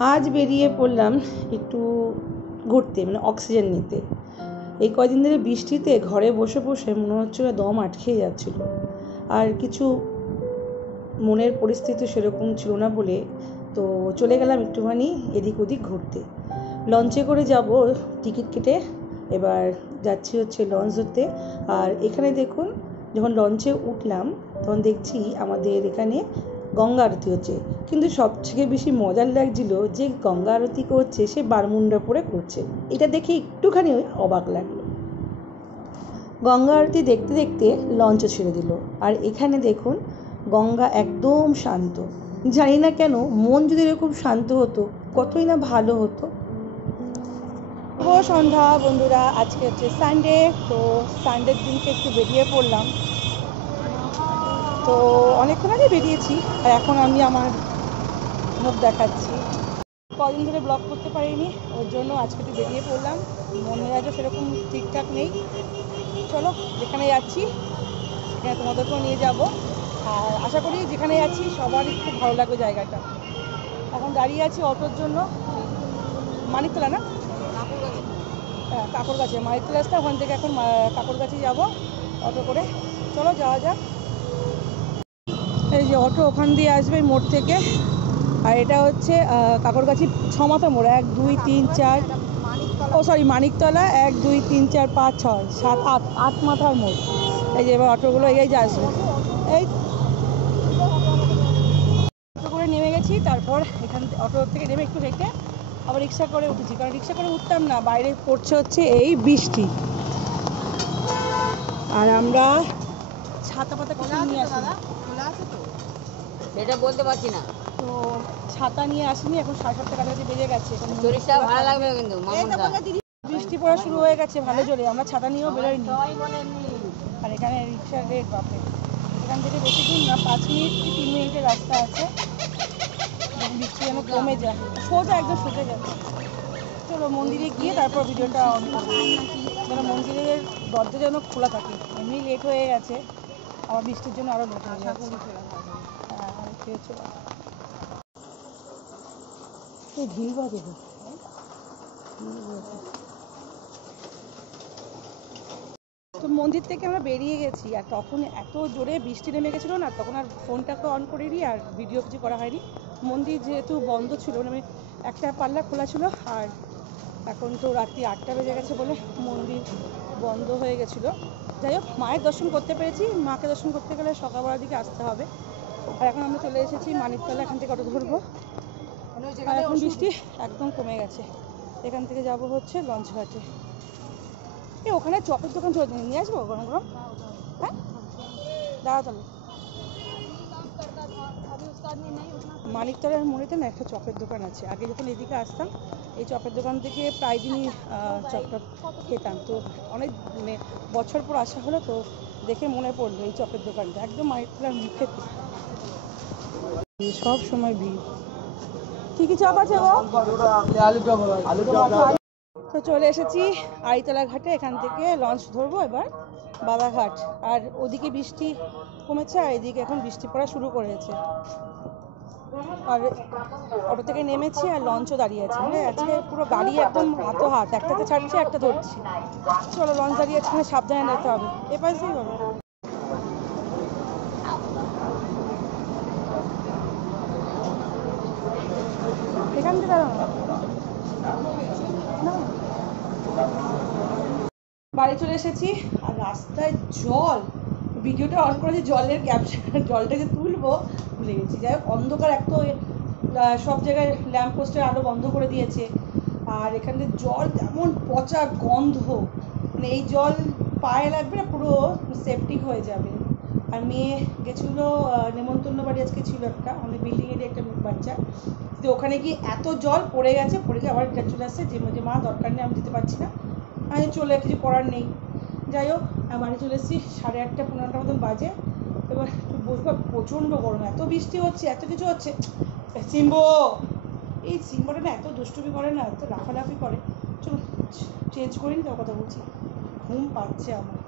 আজ বেরিয়ে পড়লাম একটু ঘুরতে, মানে অক্সিজেন নিতে। এই কয়দিন ধরে বৃষ্টিতে ঘরে বসে বসে মনে হচ্ছিল দম আটকে যাচ্ছিল, আর কিছু মনের পরিস্থিতি সেরকম ছিল না বলে তো চলে গেলাম একটুখানি এদিক ওদিক ঘুরতে। লঞ্চে করে যাব, টিকিট কেটে এবার যাচ্ছি হচ্ছে লঞ্চ ধরতে। আর এখানে দেখুন, যখন লঞ্চে উঠলাম তখন দেখছি আমাদের এখানে গঙ্গা আরতি হচ্ছে, কিন্তু সবথেকে বেশি মজার লাগছিল যে গঙ্গা আরতি করছে সে বারমুন্ডা পরে করছে। এটা দেখে একটুখানি অবাক লাগলো। গঙ্গা আরতি দেখতে দেখতে লঞ্চও ছেড়ে দিল, আর এখানে দেখুন গঙ্গা একদম শান্ত। জানি না কেন, মন যদি এরকম শান্ত হতো কতই না ভালো হতো। শুভ সন্ধ্যা বন্ধুরা, আজকে হচ্ছে সানডে, তো সানডের দিনকে একটু বেরিয়ে পড়লাম। তো অনেকক্ষণ আগে বেরিয়েছি, আর এখন আমি আমার মুখ দেখাচ্ছি। কদিন ধরে ব্লগ করতে পারিনি, ওর জন্য আজকে একটু বেরিয়ে পড়লাম। মন মেজাজও সেরকম ঠিকঠাক নেই। চলো, যেখানে যাচ্ছি সেখানে তোমাদেরকেও নিয়ে যাব, আর আশা করি যেখানে যাচ্ছি সবারই খুব ভালো লাগবে জায়গাটা। এখন দাঁড়িয়ে আছি অটোর জন্য, মানিকতলা না, হ্যাঁ কাকরগাছি, মানিকতলা আসতে ওখান থেকে এখন কাকরগাছি যাব অটো করে। চলো যাওয়া যাক। এই যে অটো ওখান দিয়ে আসবে মোড় থেকে, আর এটা হচ্ছে কাকরগাছি 6 মাথা মোড়, 1 2 3 4, ও সরি মানিকতলা 1 2 3 4 5 6 7 8, 8 মাথার মোড়। এই যে এবার অটোগুলো এই যে আসবে, এই অটো করে নেমে গেছি। তারপর এখান অটো থেকে নেমে একটু হেঁটে আবার রিক্সা করে উঠেছি, কারণ রিক্সা করে উঠতাম না, বাইরে পড়ছে হচ্ছে এই বৃষ্টি, আর আমরা ছাতা পাতা কিছু নিয়ে আসি, সেটা বলতে পারছি না। তো ছাতা নিয়ে আসিনি। এখন 7:30 কাছাকাছি বেজে গেছে, শরীরটা ভালো লাগবে কিন্তু বৃষ্টি পড়া শুরু হয়ে গেছে ভালো জোরে, আমরা ছাতা নিয়েও বেরোইনি। আর এখানে রিক্সার রেট বাপরে, এখান থেকে বেশি দিন না, 5 মিনিট কি 3 মিনিটের রাস্তা আছে। বৃষ্টি যেন কমে যায়, সোজা একদম সোজা যাচ্ছে। চলো মন্দিরে গিয়ে তারপর ভিডিওটা অন করবো, যেন মন্দিরের দরজা যেন খোলা থাকে। এমনি লেট হয়ে গেছে, আবার বৃষ্টির জন্য আরও লেট হয়ে যাচ্ছে। হ্যাঁ ভিড় বাজে, তো মন্দির থেকে আমরা বেরিয়ে গেছি, আর তখন এত জোরে বৃষ্টি নেমে গেছিলো না, তখন আর ফোনটাকে অন করিনি আর ভিডিও কিছু করা হয়নি। মন্দির যেহেতু বন্ধ ছিল, মানে একটা পাল্লা খোলা ছিল, আর এখন তো রাত্রি 8টা বেজে গেছে বলে মন্দির বন্ধ হয়ে গেছিলো। যাই হোক, মায়ের দর্শন করতে পেরেছি। মাকে দর্শন করতে গেলে সকালবেলার দিকে আসতে হবে। আর এখন আমরা চলে এসেছি মানিকতলা, এখান থেকে অটো ধরবো। আর এখন বৃষ্টি একদম কমে গেছে, এখান থেকে যাব হচ্ছে লঞ্চ ঘাটে। ওখানে চপের দোকান চলে, নিয়ে আসবো গরম গরম। হ্যাঁ দাঁড়া তাহলে। মানিকতলার মোড়েতে না একটা চপের দোকান আছে, আগে যখন এদিকে আসতাম এই চপের দোকান থেকে প্রায় দিনই চপটা খেতাম। তো অনেক মানে বছর পর আসা হলো, তো দেখে মনে পড়লো এই চপের দোকানটা একদম মানিকতলার মুখেতে, সব সময় ভিড়। কি কি চপ আছে গো? তো চলে এসেছি আড়িতলা ঘাটে, এখান থেকে লঞ্চ ধরবো এবার বাদাঘাট। আর ওদিকে বৃষ্টি কমেছে, আর এদিকে এখন বৃষ্টি পড়া শুরু করেছে। আর অটো থেকে নেমেছি, আর লঞ্চও দাঁড়িয়ে আছে, মানে আজকে পুরো গাড়ি একদম হাত, একটাতে ছাড়ছে একটা ধরছি। চলো লঞ্চ দাঁড়িয়ে আছে, সাবধানে যেতে হবে। এ পাশ দিয়ে বলো, এখান থেকে দাঁড়ানো না। বাড়ি চলে এসেছি, আর রাস্তায় জল, ভিডিওটা অন করেছি জলের ক্যাপশন, জলটা যে তুলবো ভুলে গেছি। যাই হোক, অন্ধকার, এক তো সব জায়গায় ল্যাম্প পোস্টের আলো বন্ধ করে দিয়েছে, আর এখানে জল তেমন পচা গন্ধ, মানে এই জল পায়ে লাগবে না, পুরো সেপটিক হয়ে যাবে। আর মেয়ে গেছিলো নেমন্তন্ন বাড়ি, আজকে ছিল একটা আমাদের বিল্ডিংয়েরই একটা বাচ্চা, তো ওখানে গিয়ে এত জল পড়ে গেছে, আবার রিটার্ন চলে আসছে, যে মা দরকার নেই, আমি দিতে পারছি না, আমি চলে কিছু করার নেই। যাই হোক, বাড়ি চলে এসেছি 8:30 9টা মতন বাজে। এবার একটু বসবো, প্রচণ্ড গরম, এত বৃষ্টি হচ্ছে, এত কিছু হচ্ছে। সিম্বো, এই সিম্বোটা না এত দুষ্টুমি করে না, এত লাফালাফি করে। চলো চেঞ্জ করিনি, তার কথা বলছি, ঘুম পাচ্ছে আমার।